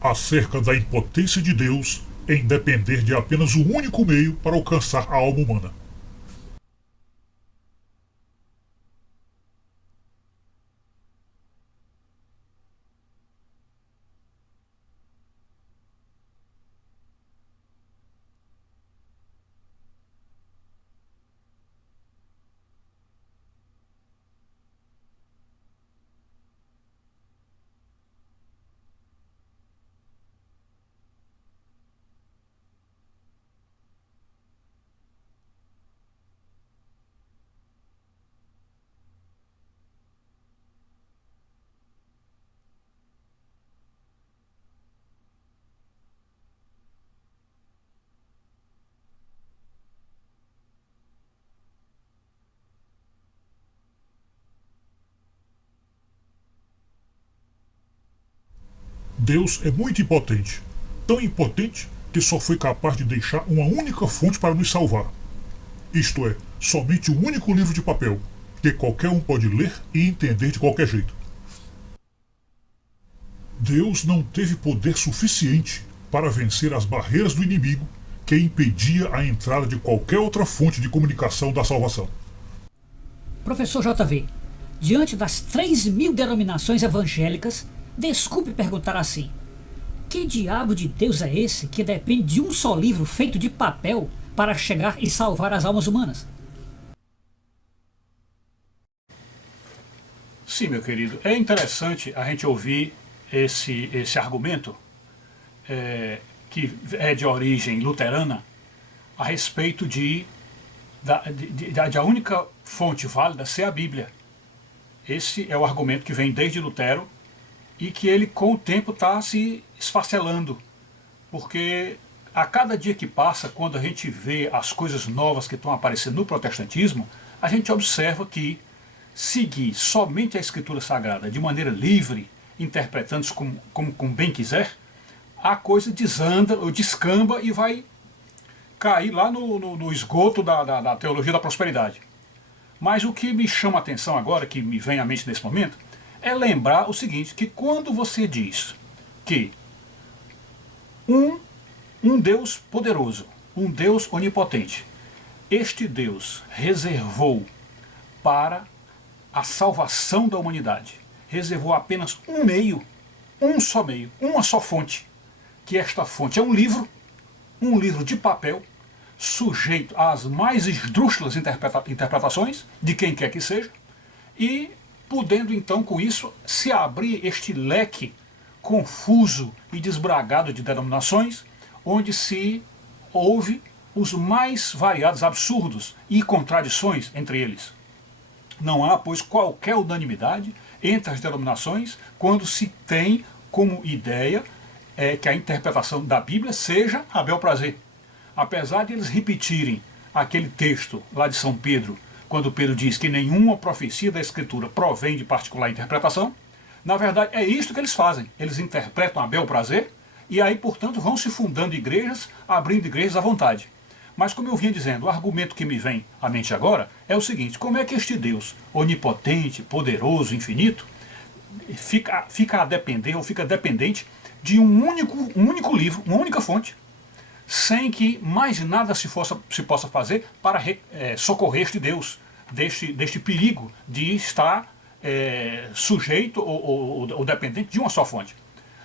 acerca da impotência de Deus em depender de apenas o único meio para alcançar a alma humana. Deus é muito impotente, tão impotente que só foi capaz de deixar uma única fonte para nos salvar. Isto é, somente um único livro de papel, que qualquer um pode ler e entender de qualquer jeito. Deus não teve poder suficiente para vencer as barreiras do inimigo que impedia a entrada de qualquer outra fonte de comunicação da salvação. Professor JV, diante das 3.000 denominações evangélicas, desculpe perguntar assim: que diabo de Deus é esse que depende de um só livro feito de papel para chegar e salvar as almas humanas? Sim, meu querido, é interessante a gente ouvir esse argumento que é de origem luterana a respeito de a única fonte válida ser a Bíblia. Esse é o argumento que vem desde Lutero e que ele com o tempo está se esfacelando, porque a cada dia que passa, quando a gente vê as coisas novas que estão aparecendo no protestantismo, a gente observa que seguir somente a Escritura Sagrada de maneira livre, interpretando-se como bem quiser, a coisa desanda, ou descamba e vai cair lá no esgoto da teologia da prosperidade. Mas o que me chama a atenção agora, que me vem à mente nesse momento, é lembrar o seguinte, que quando você diz que um Deus poderoso, um Deus onipotente, este Deus reservou para a salvação da humanidade, reservou apenas um meio, uma só fonte, que esta fonte é um livro de papel, sujeito às mais esdrúxulas interpretações de quem quer que seja, e podendo então com isso se abrir este leque confuso e desbragado de denominações, onde se ouve os mais variados absurdos e contradições entre eles. Não há, pois, qualquer unanimidade entre as denominações quando se tem como ideia que a interpretação da Bíblia seja a bel prazer. Apesar de eles repetirem aquele texto lá de São Pedro, quando Pedro diz que nenhuma profecia da Escritura provém de particular interpretação, na verdade é isto que eles fazem. Eles interpretam a bel prazer e aí, portanto, vão se fundando igrejas, abrindo igrejas à vontade. Mas, como eu vinha dizendo, o argumento que me vem à mente agora é o seguinte: como é que este Deus onipotente, poderoso, infinito, fica a depender ou fica dependente de um único livro, uma única fonte, sem que mais nada se possa fazer para socorrer este Deus deste perigo de estar sujeito ou dependente de uma só fonte?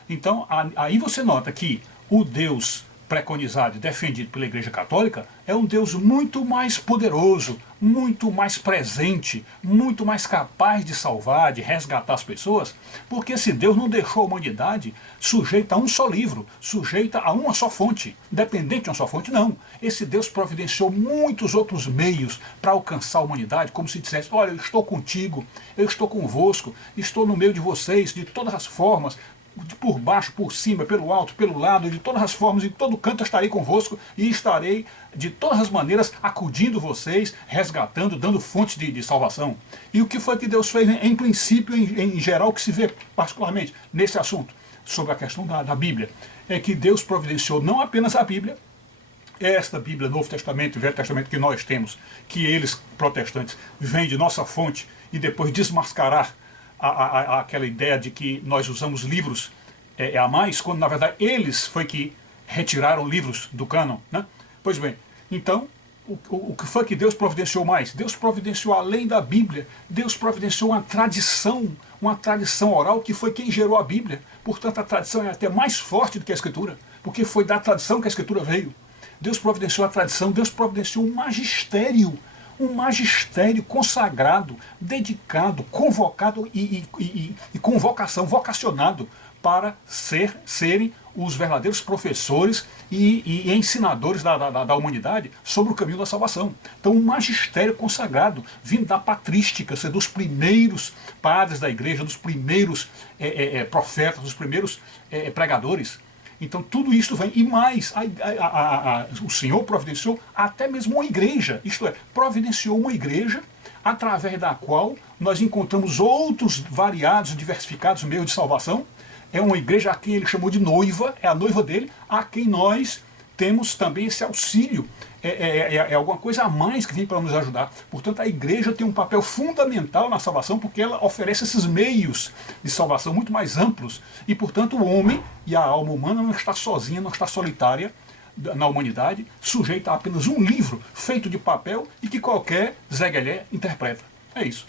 Então, aí você nota que o Deus preconizado e defendido pela Igreja Católica é um Deus muito mais poderoso, muito mais presente, muito mais capaz de salvar, de resgatar as pessoas, porque esse Deus não deixou a humanidade sujeita a um só livro, sujeita a uma só fonte, dependente de uma só fonte, não. Esse Deus providenciou muitos outros meios para alcançar a humanidade, como se dissesse: olha, eu estou contigo, eu estou convosco, estou no meio de vocês, de todas as formas, por baixo, por cima, pelo alto, pelo lado, de todas as formas, em todo canto eu estarei convosco e estarei de todas as maneiras acudindo vocês, resgatando, dando fontes de salvação. E o que foi que Deus fez em princípio, em geral, que se vê particularmente nesse assunto, sobre a questão da Bíblia, é que Deus providenciou não apenas a Bíblia, esta Bíblia, Novo Testamento e Velho Testamento que nós temos, que eles, protestantes, vêm de nossa fonte e depois desmascarar aquela ideia de que nós usamos livros é a mais, quando na verdade eles foi que retiraram livros do cânon, né? Pois bem, então, o que foi que Deus providenciou mais? Deus providenciou, além da Bíblia, Deus providenciou uma tradição oral, que foi quem gerou a Bíblia. Portanto, a tradição é até mais forte do que a Escritura, porque foi da tradição que a Escritura veio. Deus providenciou a tradição, Deus providenciou um magistério consagrado, dedicado, convocado e convocação, vocacionado para serem os verdadeiros professores e ensinadores da humanidade sobre o caminho da salvação. Então, um magistério consagrado, vindo da patrística, ou seja, dos primeiros padres da igreja, dos primeiros profetas, dos primeiros pregadores. Então, tudo isso vem, e mais, o Senhor providenciou até mesmo uma igreja, isto é, providenciou uma igreja através da qual nós encontramos outros variados, diversificados meios de salvação. É uma igreja a quem ele chamou de noiva, é a noiva dele, a quem nós temos também esse auxílio. É alguma coisa a mais que vem para nos ajudar. Portanto, a igreja tem um papel fundamental na salvação, porque ela oferece esses meios de salvação muito mais amplos. E, portanto, o homem e a alma humana não está sozinha, não está solitária na humanidade, sujeita a apenas um livro feito de papel e que qualquer Zé Guelé interpreta. É isso.